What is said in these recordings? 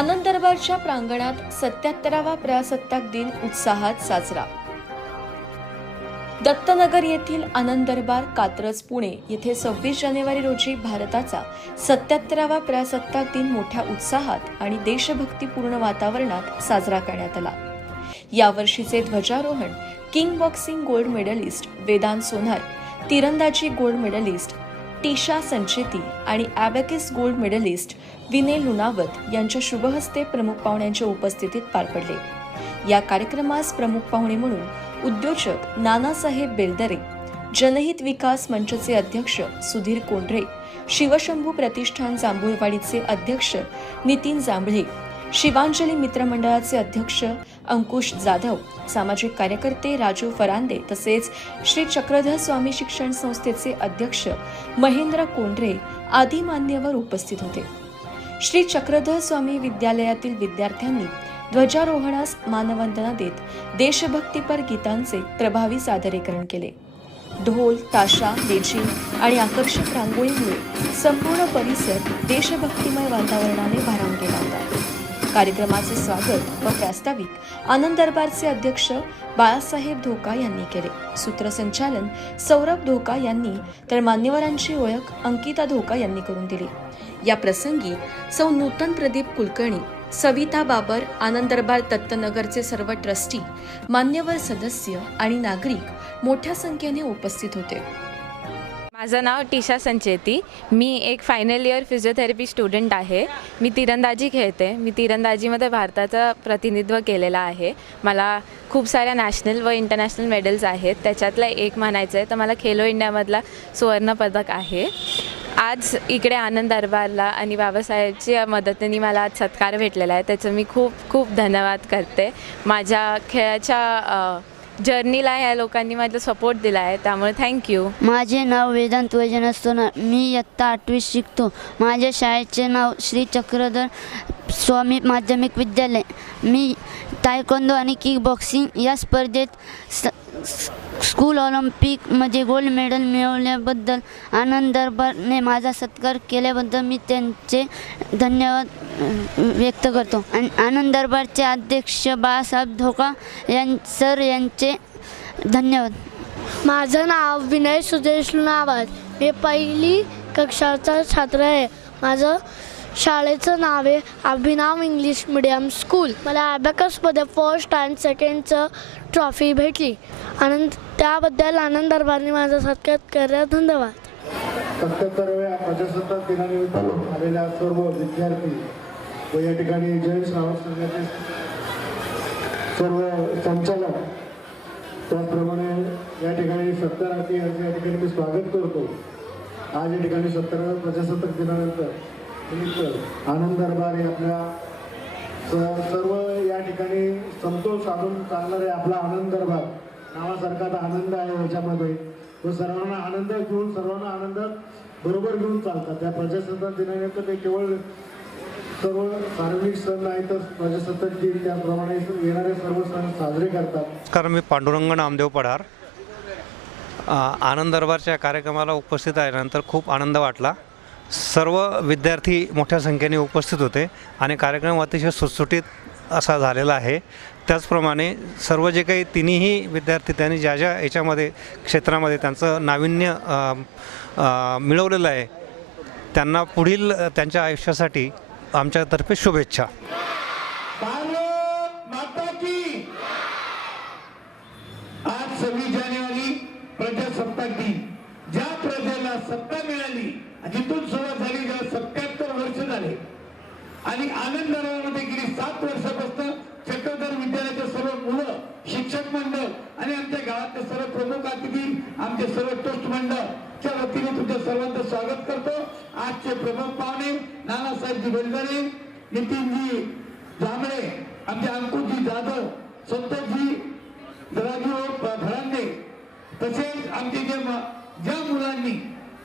आनंद दरबारच्या प्रांगणात 77वा प्रजासत्ताक दिन उत्साहात साजरा। दत्तनगर येथील आनंद दरबार कात्रज पुणे येथे 26 जानेवारी रोजी भारताचा 77वा प्रजासत्ताक दिन मोठ्या उत्साहात आणि देशभक्तीपूर्ण वातावरणात साजरा करण्यात आला। यावर्षीचे ध्वजारोहण king boxing gold medallist Vedant Sonar, तिरंदाजी गोल्ड मेडलिस्ट टीशा संचेती आणि abacus gold medallist Vinay Lunawat यांच्या शुभहस्ते प्रमुख पाहुण्यांच्या उपस्थितीत पार पडले। या कार्यक्रमास प्रमुख पाहुणे म्हणून उद्योजक नानासाहेब बेलदरे, जनहित विकास मंचचे अध्यक्ष सुधीर कोंढरे, शिवशंभू प्रतिष्ठान जांभूळवाडीचे अध्यक्ष नितीन जांभळे, शिवांजली मित्रमंडळाचे अध्यक्ष अंकुश जाधव, सामाजिक कार्यकर्ते राजू फरांदे तसेच श्री चक्रधर स्वामी शिक्षण संस्थेचे अध्यक्ष महेंद्र कोंढरे आदी मान्यवर उपस्थित होते। श्री चक्रधर स्वामी विद्यालयातील विद्यार्थ्यांनी ध्वजारोहणास मानवंदना देत देशभक्तीपर गीतांचे प्रभावी सादरीकरण केले। ढोल, ताशा, लेझीम आणि आकर्षक रांगोळीमुळे संपूर्ण परिसर देशभक्तिमय वातावरणाने भारावून गेला होता। कार्यक्रमाचे स्वागत व प्रास्ताविक आनंद दरबारचे अध्यक्ष बाळासाहेब धोका यांनी केले। सूत्रसंचालन सौरभ धोका यांनी तर मान्यवरांची ओळख अंकिता धोका यांनी करून दिली। या प्रसंगी सौ नूतन प्रदीप कुलकर्णी, सविता बाबर, आनंद दरबार दत्तनगरचे सर्व ट्रस्टी, मान्यवर सदस्य आणि नागरिक मोठ्या संख्येने उपस्थित होते। माझं नाव टीशा संचेती, मी एक फायनल इयर फिजिओथेरपी स्टुडंट आहे। मी तिरंदाजी खेळते। मी तिरंदाजीमध्ये भारताचं प्रतिनिधित्व केलेलं आहे। मला खूप साऱ्या नॅशनल व इंटरनॅशनल मेडल्स आहेत। त्याच्यातलं एक म्हणायचं आहे तर मला खेलो इंडियामधला सुवर्णपदक आहे। आज इकडे आनंद दरबारला आणि बाबासाहेबच्या मदतीने मला आज सत्कार भेटलेला आहे, त्याचं मी खूप खूप धन्यवाद करते। माझ्या खेळाच्या जर्नीला ह्या लोकांनी माझा सपोर्ट दिला आहे, त्यामुळे थँक्यू। माझे नाव वेदांत वैजनाथ सोनार, मी इयत्ता 8वी शिकतो। माझ्या शाळेचे नाव श्री चक्रधर स्वामी माध्यमिक विद्यालय। मी तायक्वांदो आणि किक बॉक्सिंग या स्पर्धेत स्कूल ऑलिम्पिकमध्ये गोल्ड मेडल मिळवल्याबद्दल आनंद दरबारने माझा सत्कार केल्याबद्दल मी त्यांचे धन्यवाद व्यक्त करतो। आणि आनंद दरबारचे अध्यक्ष बाळासाहेब धोका यांचे धन्यवाद। माझं नाव विनय सुदेश लुनावत, मी पहिली कक्षाचा छात्र आहे। माझं शाळेचं नाव आहे अभिनव इंग्लिश मीडियम स्कूल। मला ॲबॅकसमध्ये फर्स्ट आणि सेकंडचं ट्रॉफी भेटली। त्याबद्दल आनंद दरबारने माझा सत्कार केला, धन्यवाद। 77व्या प्रजासत्ताक दिनानिमित्त आलेल्या सर्व विद्यार्थी व या ठिकाणी जैन श्रावक संघाचे सर्व संचालक, त्याचप्रमाणे या ठिकाणी सत्ताराती यांचे या ठिकाणी मी स्वागत करतो। आज या ठिकाणी 70व्या प्रजासत्ताक दिनानंतर आनंद दरबार हे आपल्या सर्व या ठिकाणी समतोल साधून चालणारे आपला आनंद दरबार नावासारखा आनंद आहे याच्यामध्ये, व सर्वांना आनंद घेऊन सर्वांना आनंद बरोबर घेऊन चालतात। त्या प्रजासत्ताक दिनानिमित्त ते केवळ सर्व सार्वजनिक सण नाही तर प्रजासत्ताक दिन त्याप्रमाणे येणारे सर्व सण साजरे करतात। कारण मी पांडुरंग नामदेव पडार आनंद दरबारच्या कार्यक्रमाला उपस्थित आल्यानंतर खूप आनंद वाटला। सर्व विद्यार्थी मोठ्या संख्येने उपस्थित होते आणि कार्यक्रम अतिशय सुटसुटीत असा झालेला आहे। त्याचप्रमाणे सर्व जे काही तिन्ही विद्यार्थी त्यांनी ज्या ज्या याच्यामध्ये क्षेत्रामध्ये त्यांचं नाविन्य मिळवलेलं आहे त्यांना पुढील त्यांच्या आयुष्यासाठी आमच्यातर्फे शुभेच्छा। आज 26 जानेवारी प्रजासत्ताक दिन, ज्या प्रजेला सत्ता मिळाली, जिथून सुरुवात झाली, ज्याला 77 वर्ष झाले आणि आनंद दरबारमध्ये गेली 7 वर्षापासून चक्रधर विद्यालयाचे सर्व मुलं, शिक्षक मंडळ आणि आमच्या गावातले सर्व प्रमुख अतिथी, आमचे सर्व ट्रस्ट मंडळच्या वतीने तुमच्या सर्वांचं स्वागत करतो। आजचे प्रमुख पाहुणे नानासाहेबजी बेलदरे, नितीनजी जांभळे, आमचे अंकुशजी जाधव, संतोषजी राजू फरांदे, तसेच आमचे ज्या मुलांनी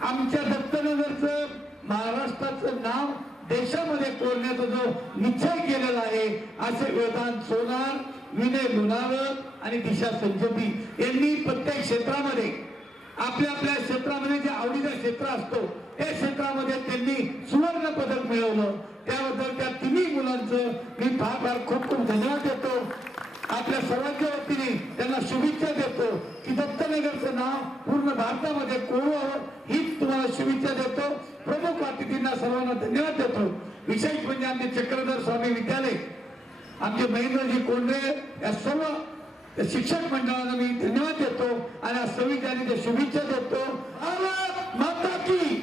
आमच्या दत्तनगरचं महाराष्ट्राचं नाव देशामध्ये कोरण्याचा जो निश्चय केलेला आहे, असे वेदांत सोनार, विनय लुनावत आणि दिशा संचेती यांनी प्रत्येक क्षेत्रामध्ये आपल्या आपल्या क्षेत्रामध्ये जे आवडीचा क्षेत्र असतो त्या क्षेत्रामध्ये त्यांनी सुवर्ण पदक मिळवलं। त्याबद्दल त्या तिन्ही मुलांचं मी फार फार खूप खूप धन्यवाद देतो. आपल्या सर्वांच्या वतीने त्यांना शुभेच्छा देतो की दत्तनगरचं नाव पूर्ण भारतामध्ये कोळवावं हीच तुम्हाला शुभेच्छा देतो. प्रमुख अतिथींना सर्वांना धन्यवाद देतो. विशेष म्हणजे आमचे चक्रधर स्वामी विद्यालय, आमचे महेंद्रजी कोंडरे, या सर्व शिक्षक मंडळांना मी धन्यवाद देतो आणि 26 जानेवारीच्या शुभेच्छा देतो. भारत माता की